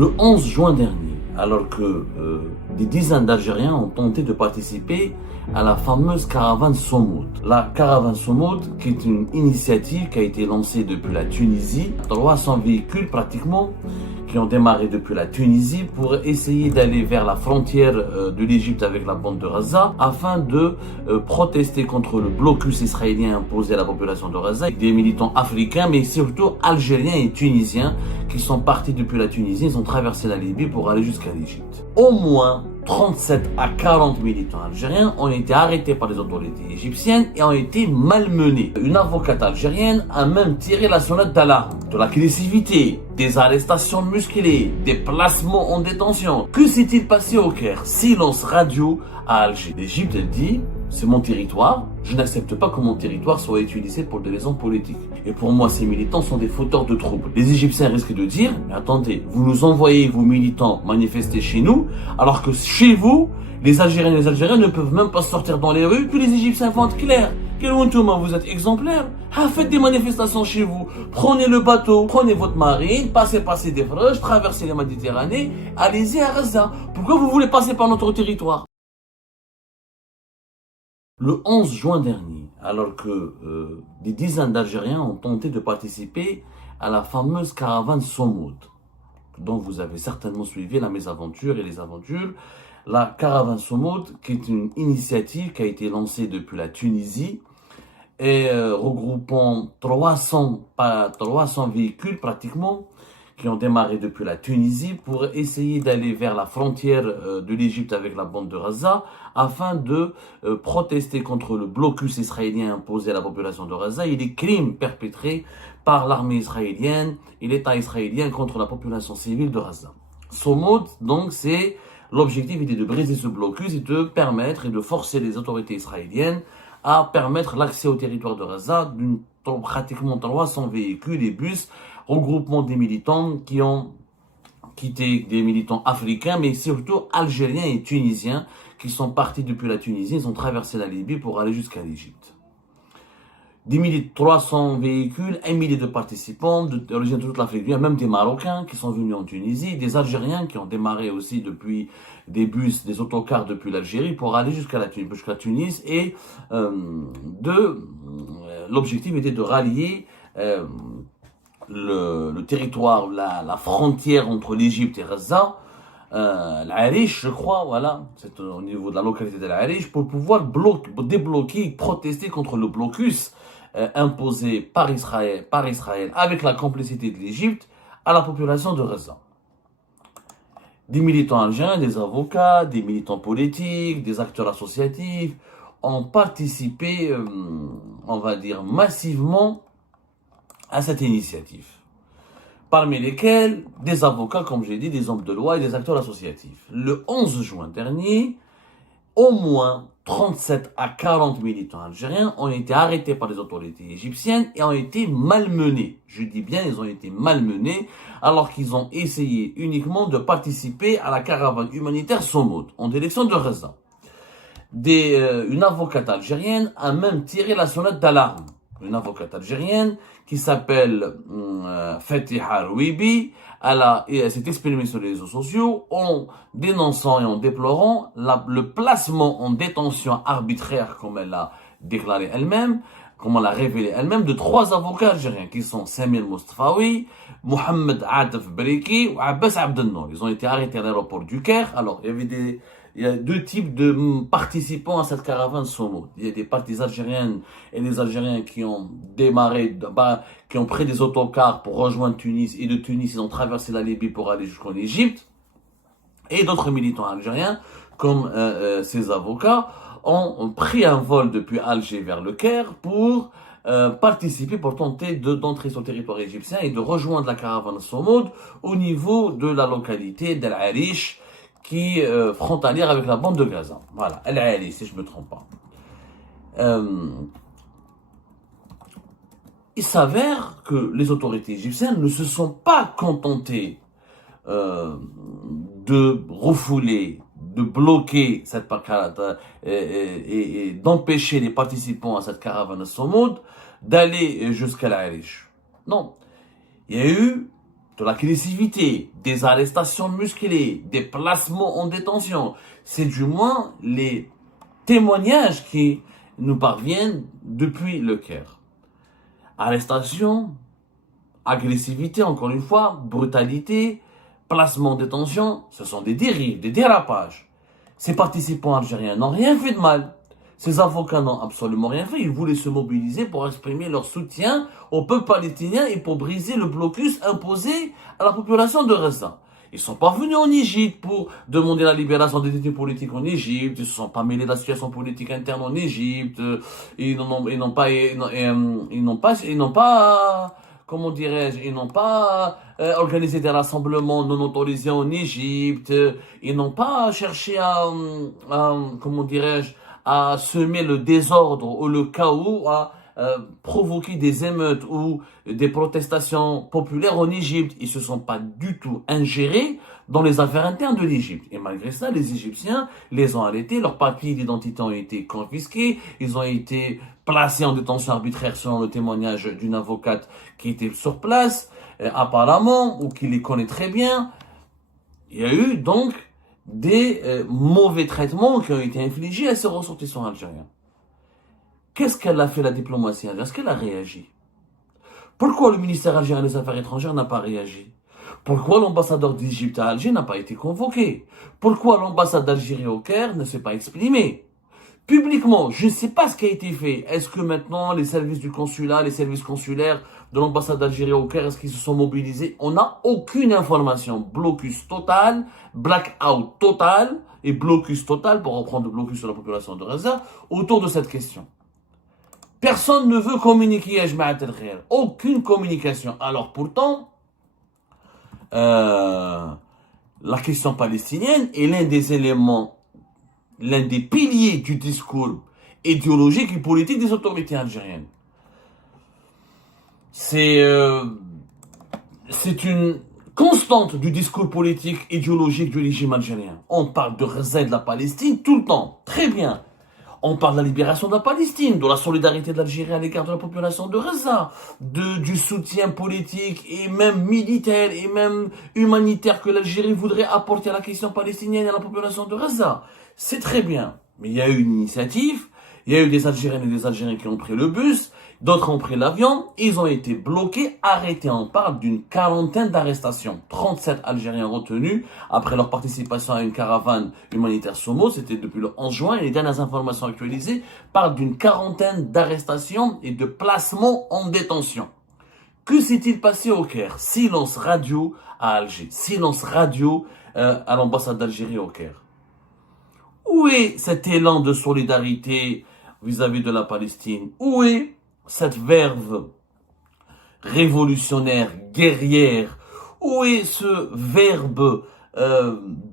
Le 11 juin dernier, alors que des dizaines d'Algériens ont tenté de participer à la fameuse caravane Somoud. La caravane Somoud, qui est une initiative qui a été lancée depuis la Tunisie, 300 véhicules pratiquement, qui ont démarré depuis la Tunisie pour essayer d'aller vers la frontière de l'Égypte avec la bande de Gaza afin de protester contre le blocus israélien imposé à la population de Gaza. Des militants africains mais surtout algériens et tunisiens qui sont partis depuis la Tunisie, ils ont traversé la Libye pour aller jusqu'à l'Égypte. Au moins 37 à 40 militants algériens ont été arrêtés par les autorités égyptiennes et ont été malmenés. Une avocate algérienne a même tiré la sonnette d'alarme. De l'agressivité, des arrestations musclées, des placements en détention. Que s'est-il passé au Caire? Silence radio à Alger. L'Égypte, elle dit, c'est mon territoire, je n'accepte pas que mon territoire soit utilisé pour des raisons politiques. Et pour moi, ces militants sont des fauteurs de troubles. Les Égyptiens risquent de dire, mais attendez, vous nous envoyez vos militants manifester chez nous, alors que chez vous, les Algériens et les Algériens ne peuvent même pas sortir dans les rues, puis les Égyptiens vont être clairs. Vous êtes exemplaires. Faites des manifestations chez vous. Prenez le bateau, prenez votre marine, passez des Freuges, traversez la Méditerranée, allez-y à Gaza. Pourquoi vous voulez passer par notre territoire? Le 11 juin dernier, alors que des dizaines d'Algériens ont tenté de participer à la fameuse caravane Somoud, dont vous avez certainement suivi la mésaventure et les aventures, la caravane Somoud, qui est une initiative qui a été lancée depuis la Tunisie et regroupant 300 véhicules pratiquement, qui ont démarré depuis la Tunisie pour essayer d'aller vers la frontière de l'Égypte avec la bande de Gaza afin de protester contre le blocus israélien imposé à la population de Gaza et les crimes perpétrés par l'armée israélienne et l'État israélien contre la population civile de Gaza. Somoud, donc, c'est l'objectif était de briser ce blocus et de permettre et de forcer les autorités israéliennes à permettre l'accès au territoire de Gaza d'une pratiquement 300 véhicules et bus, regroupement des militants qui ont quitté, des militants africains, mais surtout algériens et tunisiens qui sont partis depuis la Tunisie, ils ont traversé la Libye pour aller jusqu'à l'Égypte. 300 véhicules, 1 millier de participants d'origine de toute l'Afrique, même des Marocains qui sont venus en Tunisie, des Algériens qui ont démarré aussi depuis des bus, des autocars depuis l'Algérie pour aller jusqu'à Tunis et l'objectif était de rallier le territoire, la frontière entre l'Égypte et Gaza, l'Arish, je crois, voilà, c'est au niveau de la localité de l'Arish, pour pouvoir débloquer, protester contre le blocus imposé par Israël avec la complicité de l'Égypte à la population de Gaza. Des militants algériens, des avocats, des militants politiques, des acteurs associatifs ont participé, on va dire, massivement à cette initiative. Parmi lesquels des avocats, comme j'ai dit, des hommes de loi et des acteurs associatifs. Le 11 juin dernier, au moins 37 à 40 militants algériens ont été arrêtés par les autorités égyptiennes et ont été malmenés. Je dis bien, ils ont été malmenés alors qu'ils ont essayé uniquement de participer à la caravane humanitaire Somoud en direction de Gaza. Une avocate algérienne a même tiré la sonnette d'alarme. Une avocate algérienne qui s'appelle Fatiha Rouibi, elle s'est exprimée sur les réseaux sociaux en dénonçant et en déplorant le placement en détention arbitraire, comme elle l'a déclaré elle-même, comme elle l'a révélé elle-même, de 3 avocats algériens qui sont Samir Mostafawi, Mohamed Atef Breki ou Abbas Abdelnour. Ils ont été arrêtés à l'aéroport du Caire. Alors, il y a 2 types de participants à cette caravane Somoud. Il y a des parties algériennes et des Algériens qui ont démarré, qui ont pris des autocars pour rejoindre Tunis, et de Tunis, ils ont traversé la Libye pour aller jusqu'en Égypte. Et d'autres militants algériens, comme ces avocats, ont pris un vol depuis Alger vers le Caire pour participer, pour tenter d'entrer sur le territoire égyptien et de rejoindre la caravane Somoud au niveau de la localité d'El Arish, qui est frontalière avec la bande de Gaza. Voilà, El Ali, si je ne me trompe pas. Il s'avère que les autorités égyptiennes ne se sont pas contentées de refouler, de bloquer cette caravane et d'empêcher les participants à cette caravane Somoud d'aller jusqu'à l'Arish. Non, il y a eu de l'agressivité, des arrestations musclées, des placements en détention. C'est du moins les témoignages qui nous parviennent depuis le Caire. Arrestation, agressivité, encore une fois, brutalité, placement en détention, ce sont des dérives, des dérapages. Ces participants algériens n'ont rien fait de mal. Ces avocats n'ont absolument rien fait. Ils voulaient se mobiliser pour exprimer leur soutien au peuple palestinien et pour briser le blocus imposé à la population de Gaza. Ils ne sont pas venus en Égypte pour demander la libération des détenus politiques en Égypte. Ils ne se sont pas mêlés de la situation politique interne en Égypte. Ils n'ont pas, comment dirais-je, ils n'ont pas organisé des rassemblements non autorisés en Égypte. Ils n'ont pas cherché comment dirais-je, à semer le désordre ou le chaos, à provoquer des émeutes ou des protestations populaires en Égypte. Ils ne se sont pas du tout ingérés dans les affaires internes de l'Égypte. Et malgré ça, les Égyptiens les ont arrêtés, leurs papiers d'identité ont été confisqués, ils ont été placés en détention arbitraire selon le témoignage d'une avocate qui était sur place, apparemment, ou qui les connaît très bien. Il y a eu donc des mauvais traitements qui ont été infligés à ces ressortissants algériens. Qu'est-ce qu'elle a fait la diplomatie algérienne? Est-ce qu'elle a réagi? Pourquoi le ministère algérien des Affaires étrangères n'a pas réagi? Pourquoi l'ambassadeur d'Égypte à Alger n'a pas été convoqué? Pourquoi l'ambassade d'Algérie au Caire ne s'est pas exprimée? Publiquement, je ne sais pas ce qui a été fait. Est-ce que maintenant les services du consulat, les services consulaires de l'ambassade d'Algérie au Caire, est-ce qu'ils se sont mobilisés? On n'a aucune information. Blocus total, blackout total et blocus total, pour reprendre le blocus sur la population de Gaza, autour de cette question. Personne ne veut communiquer, aucune communication. Alors pourtant, la question palestinienne est l'un des éléments, l'un des piliers du discours idéologique et politique des autorités algériennes. C'est une constante du discours politique idéologique du régime algérien. On parle de Gaza et de la Palestine tout le temps, très bien. On parle de la libération de la Palestine, de la solidarité de l'Algérie à l'égard de la population de Gaza, du soutien politique et même militaire et même humanitaire que l'Algérie voudrait apporter à la question palestinienne et à la population de Gaza. C'est très bien. Mais il y a eu une initiative, il y a eu des Algériennes et des Algériens qui ont pris le bus, d'autres ont pris l'avion, ils ont été bloqués, arrêtés. On parle d'une quarantaine d'arrestations. 37 Algériens retenus après leur participation à une caravane humanitaire Somo, c'était depuis le 11 juin, et les dernières informations actualisées parlent d'une quarantaine d'arrestations et de placements en détention. Que s'est-il passé au Caire? Silence radio à Alger, silence radio à l'ambassade d'Algérie au Caire. Où est cet élan de solidarité vis-à-vis de la Palestine? Où est cette verve révolutionnaire, guerrière? Où est ce verbe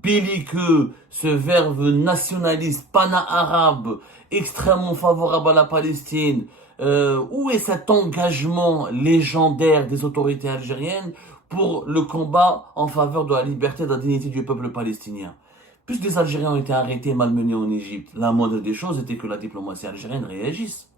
belliqueux, ce verbe nationaliste, pana-arabe, extrêmement favorable à la Palestine? Où est cet engagement légendaire des autorités algériennes pour le combat en faveur de la liberté et de la dignité du peuple palestinien? Plus des Algériens ont été arrêtés et malmenés en Égypte, la moindre des choses était que la diplomatie algérienne réagisse.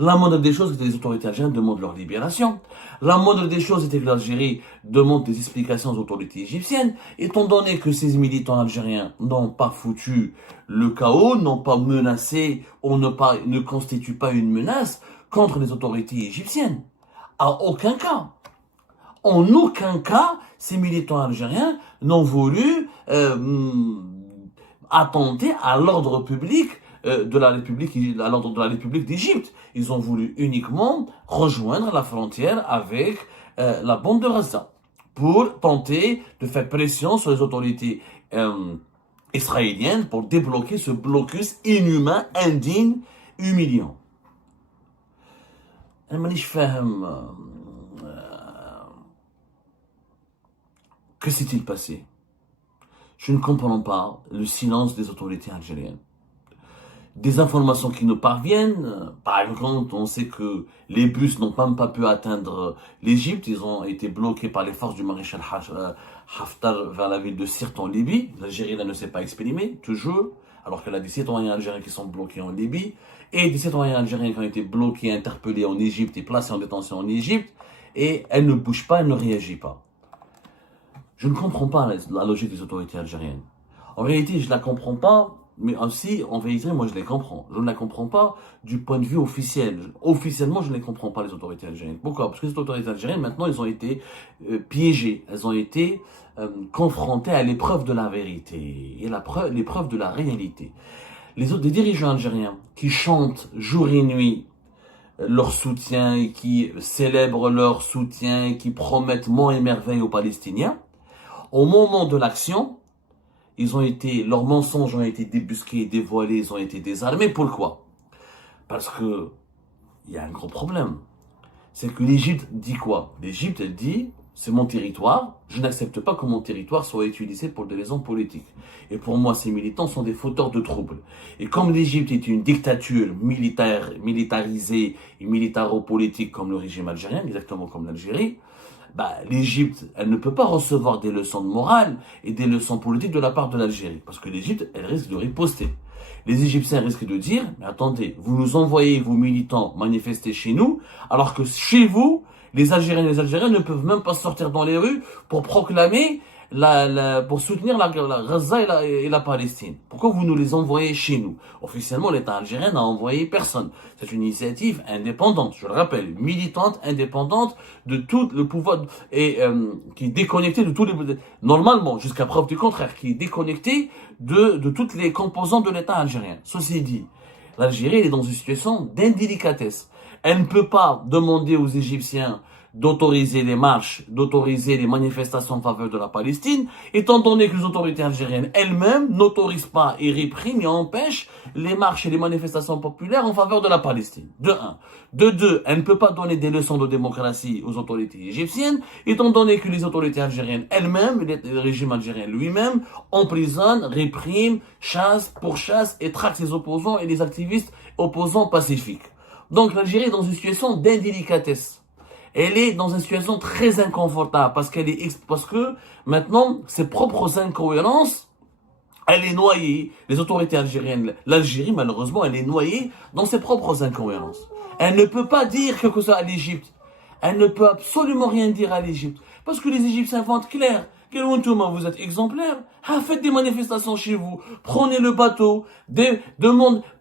La moindre des choses était que les autorités algériennes demandent leur libération. La moindre des choses était que l'Algérie demande des explications aux autorités égyptiennes. Étant donné que ces militants algériens n'ont pas foutu le chaos, n'ont pas menacé ou ne constituent pas une menace contre les autorités égyptiennes. À aucun cas. En aucun cas, ces militants algériens n'ont voulu attenter à l'ordre public de la République, à l'ordre de la République d'Égypte. Ils ont voulu uniquement rejoindre la frontière avec la bande de Gaza pour tenter de faire pression sur les autorités israéliennes pour débloquer ce blocus inhumain, indigne, humiliant. Que s'est-il passé? Je ne comprends pas le silence des autorités algériennes. Des informations qui nous parviennent, par exemple, on sait que les bus n'ont même pas pu atteindre l'Égypte, ils ont été bloqués par les forces du maréchal Haftar vers la ville de Sirte en Libye. L'Algérie ne s'est pas exprimée, toujours, alors qu'elle a des citoyens algériens qui sont bloqués en Libye, et des citoyens algériens qui ont été bloqués, interpellés en Égypte et placés en détention en Égypte, et elle ne bouge pas, elle ne réagit pas. Je ne comprends pas la logique des autorités algériennes. En réalité, je ne la comprends pas, mais aussi, en vérité, moi, je les comprends. Je ne la comprends pas du point de vue officiel. Officiellement, je ne les comprends pas, les autorités algériennes. Pourquoi? Parce que les autorités algériennes, maintenant, elles ont été piégées. Elles ont été confrontées à l'épreuve de la vérité et l'épreuve de la réalité. Des dirigeants algériens qui chantent jour et nuit leur soutien et qui célèbrent leur soutien et qui promettent monts et merveilles aux Palestiniens, au moment de l'action, leurs mensonges ont été débusqués, dévoilés, ils ont été désarmés. Pourquoi? Parce que il y a un gros problème. C'est que l'Égypte dit quoi? L'Égypte, elle dit, c'est mon territoire, je n'accepte pas que mon territoire soit utilisé pour des raisons politiques. Et pour moi, ces militants sont des fauteurs de troubles. Et comme l'Égypte est une dictature militarisée et militaro-politique comme le régime algérien, exactement comme l'Algérie, l'Égypte, elle ne peut pas recevoir des leçons de morale et des leçons politiques de la part de l'Algérie. Parce que l'Égypte, elle risque de riposter. Les Égyptiens risquent de dire, mais attendez, vous nous envoyez vos militants manifester chez nous, alors que chez vous, les Algériens et les Algériens ne peuvent même pas sortir dans les rues pour proclamer, pour soutenir la Gaza et la Palestine. Pourquoi vous nous les envoyez chez nous? Officiellement, l'État algérien n'a envoyé personne. C'est une initiative indépendante, je le rappelle, militante, indépendante de tout le pouvoir et qui est déconnectée de tous les... Normalement, jusqu'à preuve du contraire, qui est déconnectée de toutes les composantes de l'État algérien. Ceci dit, l'Algérie est dans une situation d'indélicatesse. Elle ne peut pas demander aux Égyptiens d'autoriser les marches, d'autoriser les manifestations en faveur de la Palestine, étant donné que les autorités algériennes elles-mêmes n'autorisent pas et répriment et empêchent les marches et les manifestations populaires en faveur de la Palestine. De un. De deux, elle ne peut pas donner des leçons de démocratie aux autorités égyptiennes, étant donné que les autorités algériennes elles-mêmes, le régime algérien lui-même, emprisonnent, répriment, chassent, pourchassent et traquent ses opposants et les activistes opposants pacifiques. Donc l'Algérie est dans une situation d'indélicatesse. Elle est dans une situation très inconfortable parce que maintenant, ses propres incohérences, elle est noyée. Les autorités algériennes, l'Algérie, malheureusement, elle est noyée dans ses propres incohérences. Elle ne peut pas dire quelque chose à l'Égypte. Elle ne peut absolument rien dire à l'Égypte. Parce que les Égyptiens vont être clairs. Vous êtes exemplaires. Faites des manifestations chez vous. Prenez le bateau.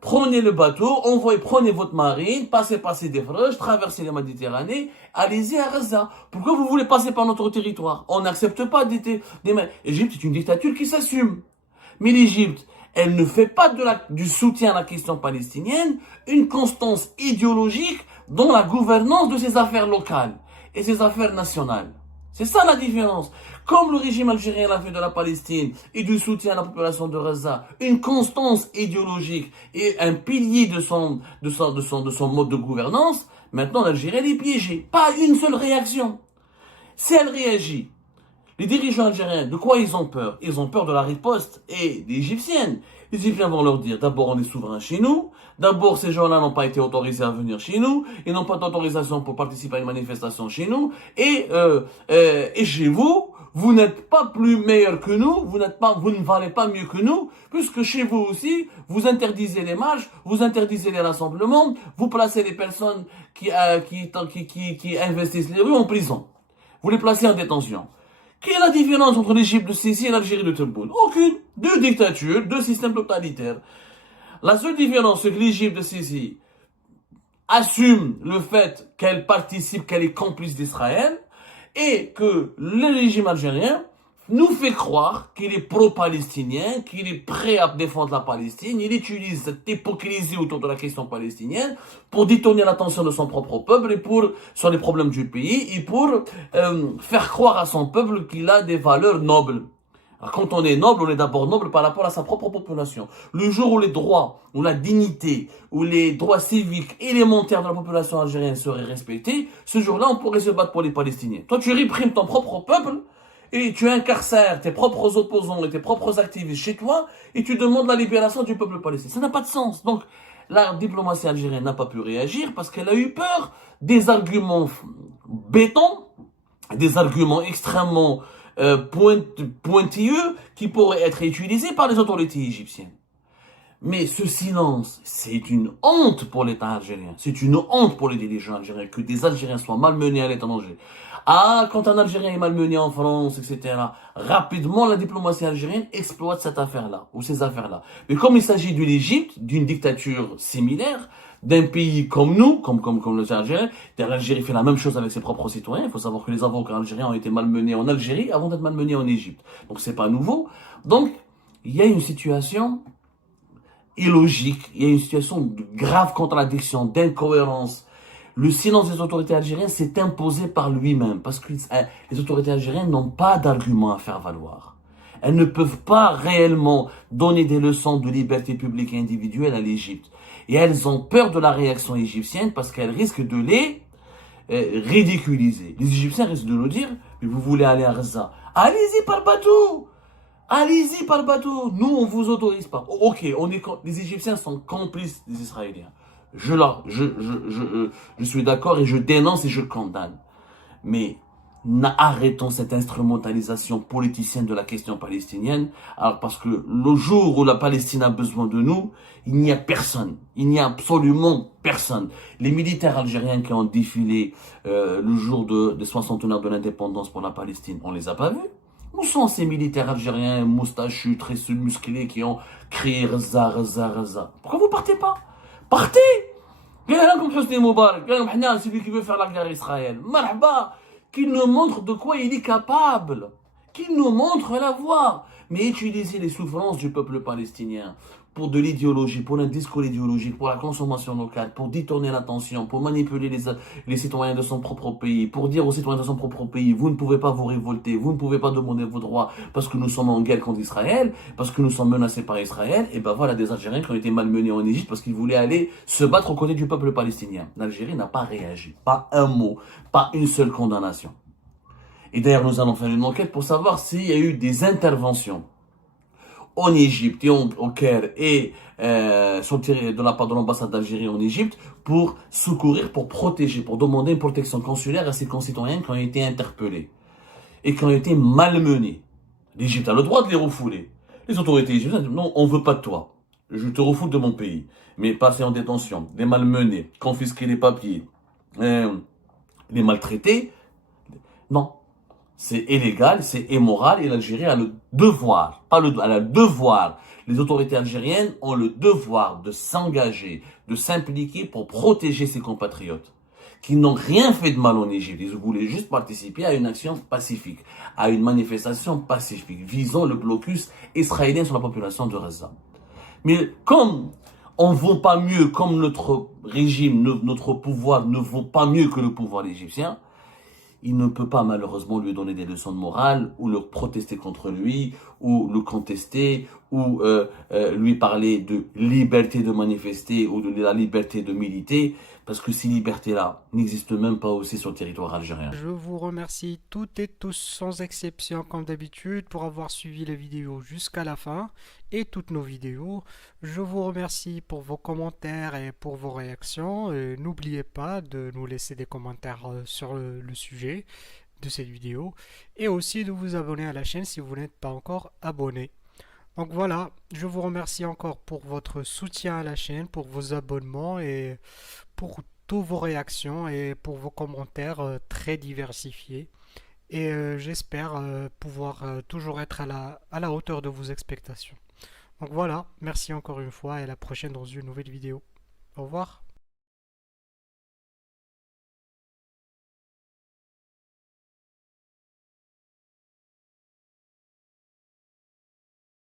Prenez le bateau. Prenez votre marine. Passez des fleuches. Traversez la Méditerranée. Allez-y à Gaza. Pourquoi vous voulez passer par notre territoire? On n'accepte pas l'Égypte est une dictature qui s'assume. Mais l'Égypte, elle ne fait pas du soutien à la question palestinienne une constance idéologique dans la gouvernance de ses affaires locales et ses affaires nationales. C'est ça la différence. Comme le régime algérien l'a fait de la Palestine et du soutien à la population de Gaza, une constance idéologique et un pilier de son mode de gouvernance, maintenant l'Algérie est piégée. Pas une seule réaction. Si elle réagit, les dirigeants algériens, de quoi ils ont peur? Ils ont peur de la riposte et des Égyptiennes. Les Égyptiens vont leur dire, d'abord on est souverain chez nous, d'abord ces gens-là n'ont pas été autorisés à venir chez nous, ils n'ont pas d'autorisation pour participer à une manifestation chez nous, et chez vous, vous n'êtes pas plus meilleurs que nous, vous ne valez pas mieux que nous, puisque chez vous aussi, vous interdisez les marches, vous interdisez les rassemblements, vous placez les personnes qui investissent les rues en prison. Vous les placez en détention. Quelle est la différence entre l'Égypte de Sisi et l'Algérie de Tebboune? Aucune. Deux dictatures, deux systèmes totalitaires. La seule différence, c'est que l'Égypte de Sisi assume le fait qu'elle participe, qu'elle est complice d'Israël, et que le régime algérien nous fait croire qu'il est pro-palestinien, qu'il est prêt à défendre la Palestine. Il utilise cette hypocrisie autour de la question palestinienne pour détourner l'attention de son propre peuple et sur les problèmes du pays et pour faire croire à son peuple qu'il a des valeurs nobles. Alors, quand on est noble, on est d'abord noble par rapport à sa propre population. Le jour où les droits, où la dignité, où les droits civiques élémentaires de la population algérienne seraient respectés, ce jour-là, on pourrait se battre pour les Palestiniens. Toi, tu réprimes ton propre peuple, et tu incarcères tes propres opposants et tes propres activistes chez toi, et tu demandes la libération du peuple palestinien. Ça n'a pas de sens. Donc, la diplomatie algérienne n'a pas pu réagir parce qu'elle a eu peur des arguments béton, des arguments extrêmement pointilleux qui pourraient être utilisés par les autorités égyptiennes. Mais ce silence, c'est une honte pour l'État algérien. C'est une honte pour les dirigeants algériens que des Algériens soient malmenés à l'étranger. Ah, quand un Algérien est malmené en France, etc., rapidement, la diplomatie algérienne exploite cette affaire-là, ou ces affaires-là. Mais comme il s'agit de l'Égypte, d'une dictature similaire, d'un pays comme nous, comme les Algériens, l'Algérie fait la même chose avec ses propres citoyens. Il faut savoir que les avocats algériens ont été malmenés en Algérie avant d'être malmenés en Égypte. Donc c'est pas nouveau. Donc, il y a une situation illogique, il y a une situation de grave contradiction, d'incohérence. Le silence des autorités algériennes s'est imposé par lui-même parce que les autorités algériennes n'ont pas d'arguments à faire valoir. Elles ne peuvent pas réellement donner des leçons de liberté publique et individuelle à l'Égypte. Et elles ont peur de la réaction égyptienne parce qu'elles risquent de les ridiculiser. Les Égyptiens risquent de nous dire, mais vous voulez aller à Gaza, allez-y par bateau. Allez-y par bateau. Nous, on vous autorise pas. Ok, les Égyptiens sont complices des Israéliens. Je suis d'accord et je dénonce et je condamne. Mais arrêtons cette instrumentalisation politicienne de la question palestinienne. Alors parce que le jour où la Palestine a besoin de nous, il n'y a personne. Il n'y a absolument personne. Les militaires algériens qui ont défilé le jour des 60 de l'indépendance pour la Palestine, on les a pas vus. Où sont ces militaires algériens moustachus, très musclés qui ont crié Gaza, Gaza, Gaza? Pourquoi vous partez pas? Partez! Comme Hosni Moubarak, celui qui veut faire la guerre à Israël. Marhaba! Qu'il nous montre de quoi il est capable. Qu'il nous montre la voie. Mais utiliser les souffrances du peuple palestinien pour de l'idéologie, pour un discours idéologique, pour la consommation locale, pour détourner l'attention, pour manipuler les citoyens de son propre pays, pour dire aux citoyens de son propre pays, vous ne pouvez pas vous révolter, vous ne pouvez pas demander vos droits parce que nous sommes en guerre contre Israël, parce que nous sommes menacés par Israël, et ben voilà des Algériens qui ont été malmenés en Égypte parce qu'ils voulaient aller se battre aux côtés du peuple palestinien. L'Algérie n'a pas réagi, pas un mot, pas une seule condamnation. Et d'ailleurs, nous allons faire une enquête pour savoir s'il y a eu des interventions en Égypte et au Caire et de la part de l'ambassade d'Algérie en Égypte pour secourir, pour protéger, pour demander une protection consulaire à ses concitoyens qui ont été interpellés et qui ont été malmenés. L'Égypte a le droit de les refouler. Les autorités égyptiennes disent non, on veut pas de toi. Je te refoule de mon pays. Mais passer en détention, les malmenés, confisquer les papiers, les maltraités, non. C'est illégal, c'est immoral et l'Algérie a le devoir, elle a le devoir. Les autorités algériennes ont le devoir de s'engager, de s'impliquer pour protéger ses compatriotes qui n'ont rien fait de mal en Égypte. Ils voulaient juste participer à une action pacifique, à une manifestation pacifique visant le blocus israélien sur la population de Gaza. Mais comme on ne vaut pas mieux, comme notre régime, notre pouvoir ne vaut pas mieux que le pouvoir égyptien, il ne peut pas malheureusement lui donner des leçons de morale ou le protester contre lui ou le contester ou lui parler de liberté de manifester ou de la liberté de militer parce que ces libertés-là n'existent même pas aussi sur le territoire algérien. Je vous remercie toutes et tous sans exception comme d'habitude pour avoir suivi la vidéo jusqu'à la fin et toutes nos vidéos. Je vous remercie pour vos commentaires et pour vos réactions. N'oubliez pas de nous laisser des commentaires sur le sujet de cette vidéo et aussi de vous abonner à la chaîne si vous n'êtes pas encore abonné. Donc voilà, je vous remercie encore pour votre soutien à la chaîne, pour vos abonnements et pour toutes vos réactions et pour vos commentaires très diversifiés. Et j'espère pouvoir toujours être à la hauteur de vos expectations. Donc voilà, merci encore une fois et à la prochaine dans une nouvelle vidéo. Au revoir.